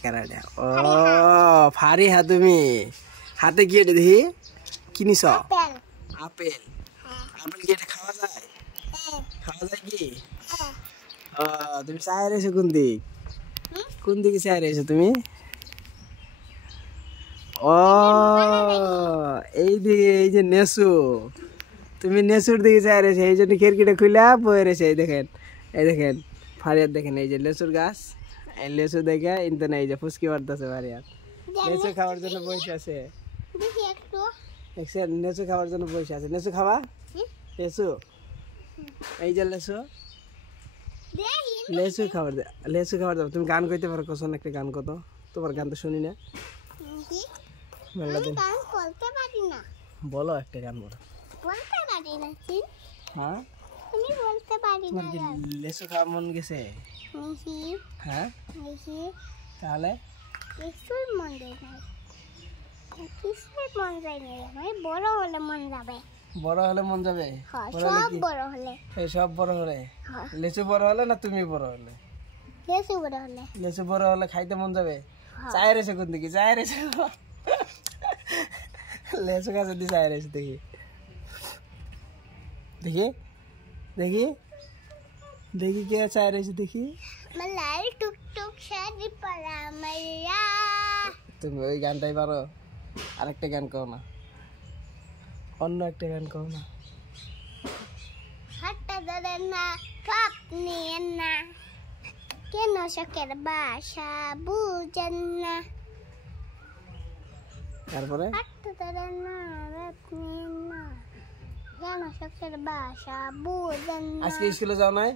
কেরাডে ও ফারি হা তুমি হাতে কি এটা দেখি কিনিস আপেল আপেল কি এটা খাওয়া যায় কি তুমি চাই রেছো কোন দিকে চাই রেছো তুমি ও এই দিকে এই যে নেসু তুমি নেসুর দিকে চাই রেছো এই জন্য খিড়কিটা খুলে বয়ে রেছে এই দেখেন ফারিয়াত দেখেন এই যে লেসুর গাছ এই লেসু দেখে ইনতে না এই যে ফুসকি মারতেছে ফারিয়াত লেসু খাওয়ার জন্য বসে আছে দেখছেন লেসু খাওয়ার জন্য বসে আছে লেসু খাওয়া লেসু এই যে লেসু খাবার দাও তুমি গান কইতে পারো কোন একটা গান কত তোমার গান তো শুনি না গান বলতে পারি না বলো একটা গান বলো বলতে পারি না হ্যাঁ আমি বলতে পারি না লেসু খাওয়া মন গেছে হ্যাঁ তাহলে কিছুই মন যায় না কিছুই মন যায় না ভাই বড় হলে মন যাবে সব বড় হলে লেচু বড় হলে না তুমি বড় হলে লেচু বড় হলে খাইতে মন যাবে চাই রেছে কোন দিকে চাই রেছে লেচু গাছে দিয়ে চাই রেছে দেখি দেখি দেখি দেখি কে চাই রেছে দেখি তুমি ওই গানটাই পারো আরেকটা গান কও না অন্য একটা গান কও না হাতটা ধরে না কাপ নিয়ে না কেন শখের বাসা বুঝেন না তারপরে হাতটা ধরে না কাপ নিয়ে না কেন শখের বাসা বুঝেন না আজকে স্কুলে যাও নাই